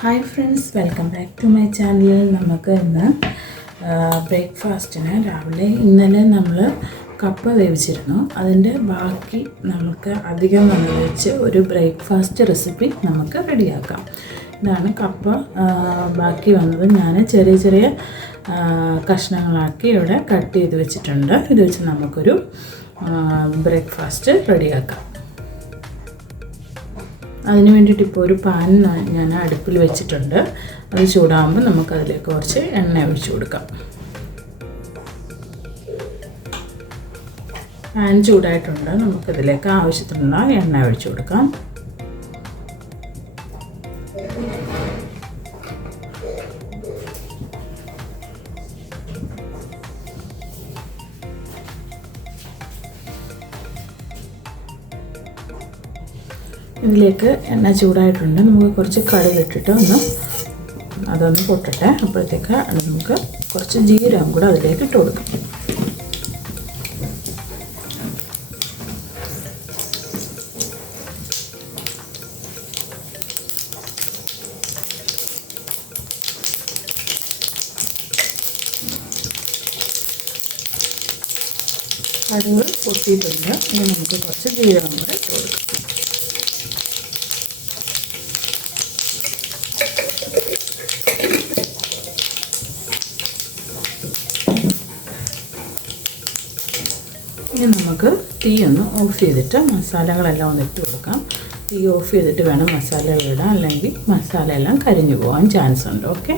Hi friends, welcome back to my channel. നമുക്ക് ഇന്ന് ബ്രേക്ക്ഫാസ്റ്റിന് ഇന്നലെ നമ്മൾ കപ്പ വേവിച്ചിരുന്നു. അതിൻ്റെ ബാക്കി നമുക്ക് അധികം വെച്ച് ഒരു ബ്രേക്ക്ഫാസ്റ്റ് റെസിപ്പി നമുക്ക് റെഡിയാക്കാം. ഇതാണ് കപ്പ ബാക്കി വന്നത്. ഞാൻ ചെറിയ ചെറിയ കഷ്ണങ്ങളാക്കി ഇവിടെ കട്ട് ചെയ്ത് വെച്ചിട്ടുണ്ട്. ഇത് വെച്ച് നമുക്കൊരു ബ്രേക്ക്ഫാസ്റ്റ് റെഡിയാക്കാം. അതിന് വേണ്ടിയിട്ട് ഇപ്പോൾ ഒരു പാൻ ഞാൻ അടുപ്പിൽ വെച്ചിട്ടുണ്ട്. അത് ചൂടാകുമ്പോൾ നമുക്കതിലേക്ക് കുറച്ച് എണ്ണ ഒഴിച്ച് കൊടുക്കാം. പാൻ ചൂടായിട്ടുണ്ട്. നമുക്കതിലേക്ക് ആവശ്യത്തിനുള്ള എണ്ണ ഒഴിച്ച് കൊടുക്കാം. ഇതിലേക്ക് എണ്ണ ചൂടായിട്ടുണ്ട്. നമുക്ക് കുറച്ച് കടുക് ഇട്ടിട്ട് അതൊന്ന് പൊട്ടട്ടെ. അപ്പോഴത്തേക്ക് നമുക്ക് കുറച്ച് ജീരകം കൂടെ അതിലേക്ക് ഇട്ട് കൊടുക്കാം. കടുക് പൊട്ടിയിട്ടുണ്ട്. ഇനി നമുക്ക് കുറച്ച് ജീരകം കൂടെ ഇട്ട് കൊടുക്കാം. ഇനി നമുക്ക് തീ ഒന്ന് ഓഫ് ചെയ്തിട്ട് മസാലകളെല്ലാം ഒന്ന് ഇട്ട് കൊടുക്കാം. തീ ഓഫ് ചെയ്തിട്ട് വേണം മസാലകൾ ഇടാൻ, അല്ലെങ്കിൽ മസാല എല്ലാം കരിഞ്ഞു പോകാൻ ചാൻസ് ഉണ്ട്. ഓക്കെ,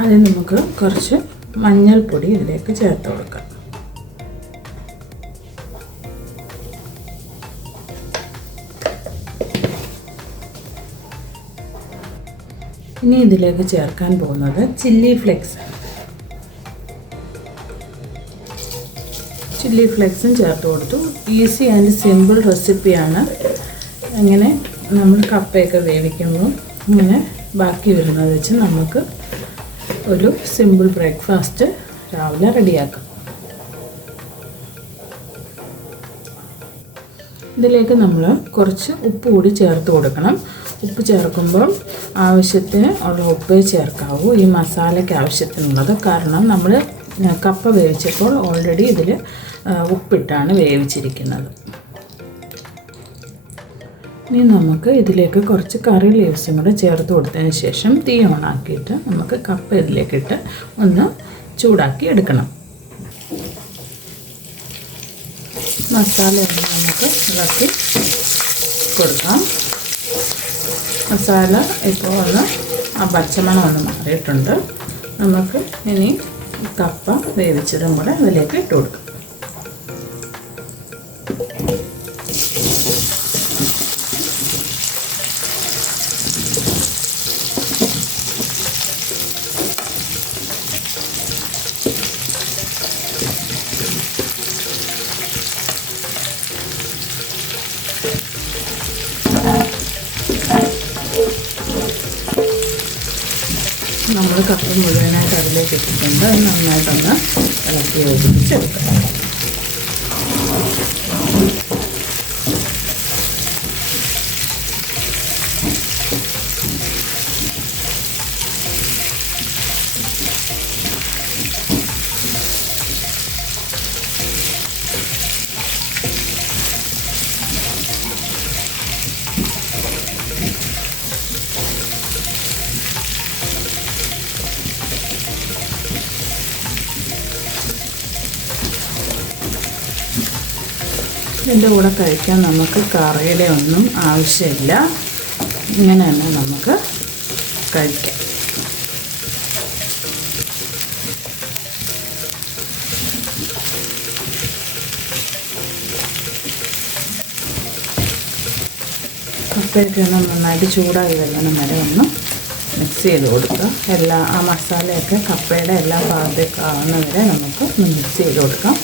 ആദ്യം നമുക്ക് കുറച്ച് മഞ്ഞൾപ്പൊടി ഇതിലേക്ക് ചേർത്ത് കൊടുക്കാം. ഇനി ഇതിലേക്ക് ചേർക്കാൻ പോകുന്നത് ചില്ലി ഫ്ലെക്സും ചേർത്ത് കൊടുത്തു. ഈസി ആൻഡ് സിമ്പിൾ റെസിപ്പിയാണ്. ഇങ്ങനെ നമ്മൾ കപ്പയൊക്കെ വേവിക്കുമ്പോൾ ഇങ്ങനെ ബാക്കി വരുന്നത് വെച്ച് നമുക്ക് ഒരു സിമ്പിൾ ബ്രേക്ക്ഫാസ്റ്റ് രാവിലെ റെഡിയാക്കാം. ഇതിലേക്ക് നമ്മൾ കുറച്ച് ഉപ്പ് കൂടി ചേർത്ത് കൊടുക്കണം. ഉപ്പ് ചേർക്കുമ്പോൾ ആവശ്യത്തിന് ഉള്ള ഉപ്പേ ചേർക്കാവൂ, ഈ മസാലയ്ക്ക് ആവശ്യത്തിനുള്ളത്. കാരണം നമ്മൾ കപ്പ വേവിച്ചപ്പോൾ ഓൾറെഡി ഇതിൽ ഉപ്പിട്ടാണ് വേവിച്ചിരിക്കുന്നത്. ഇനി നമുക്ക് ഇതിലേക്ക് കുറച്ച് കറി ലീവ്സും കൂടെ ചേർത്ത് കൊടുത്തതിന് ശേഷം തീ ഓണാക്കിയിട്ട് നമുക്ക് കപ്പ ഇതിലേക്കിട്ട് ഒന്ന് ചൂടാക്കി എടുക്കണം. മസാല നമുക്ക് ഇളക്കി കൊടുക്കാം. മസാല ഇപ്പോൾ ആ പച്ചമണം ഒന്ന് മാറിയിട്ടുണ്ട്. നമുക്ക് ഇനി കപ്പ വേവിച്ചതും കൂടെ അതിലേക്ക് ഇട്ട് കൊടുക്കാം. നമ്മൾ കപ്പ മുഴുവനായിട്ട് അതിലേക്ക് ഇട്ടിട്ടുണ്ട്. അത് നന്നായിട്ടൊന്ന് ഇളക്കി യോജിപ്പിച്ചെടുക്കാം. ഇതിൻ്റെ കൂടെ കഴിക്കാൻ നമുക്ക് കറിയുടെ ഒന്നും ആവശ്യമില്ല. ഇങ്ങനെ തന്നെ നമുക്ക് കഴിക്കാം. കപ്പയൊക്കെ നന്നായിട്ട് ചൂടായി വരുന്ന വരെ ഒന്ന് മിക്സ് ചെയ്ത് കൊടുക്കുക. ആ മസാലയൊക്കെ കപ്പയുടെ എല്ലാ ഭാഗത്തേക്ക് ആവുന്നവരെ നമുക്ക് ഒന്ന് മിക്സ് ചെയ്ത് കൊടുക്കാം.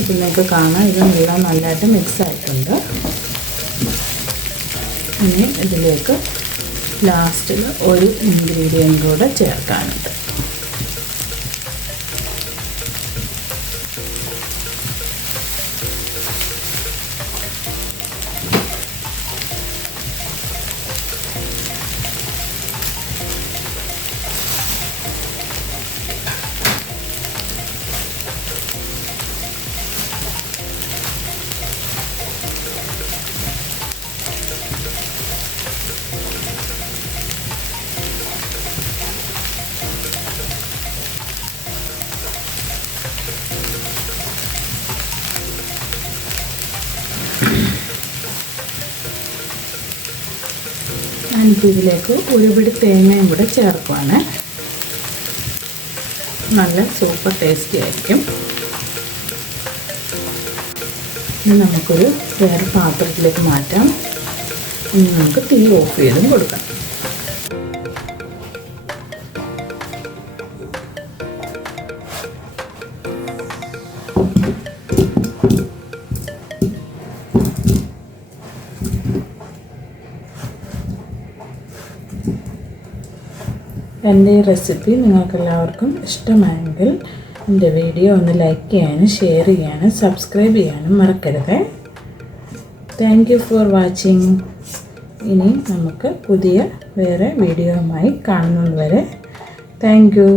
ഇപ്പം നിങ്ങൾക്ക് കാണാം, ഇതെല്ലാം നല്ലതായിട്ട് മിക്സ് ആയിട്ടുണ്ട്. ഇനി ഇതിലേക്ക് ലാസ്റ്റിൽ ഒരു ഇൻഗ്രീഡിയൻ്റ് കൂടെ ചേർക്കാനുണ്ട്. ഞാനിപ്പോൾ ഇതിലേക്ക് ഒരു പിടി തേങ്ങയും കൂടെ ചേർക്കുവാണ്. നല്ല സൂപ്പർ ടേസ്റ്റി ആയിരിക്കും. ഇനി നമുക്കൊരു വേറെ പാത്രത്തിലേക്ക് മാറ്റാം. ഇനി നമുക്ക് തീ ഓഫ് ചെയ്തും കൊടുക്കാം. എൻ്റെ ഈ റെസിപ്പി നിങ്ങൾക്കെല്ലാവർക്കും ഇഷ്ടമായെങ്കിൽ എൻ്റെ വീഡിയോ ഒന്ന് ലൈക്ക് ചെയ്യാനും ഷെയർ ചെയ്യാനും സബ്സ്ക്രൈബ് ചെയ്യാനും മറക്കരുത്. Thank you for watching. ഇനി നമുക്ക് പുതിയ വേറെ വീഡിയോയുമായി കാണുന്നത് വരെ താങ്ക് യു.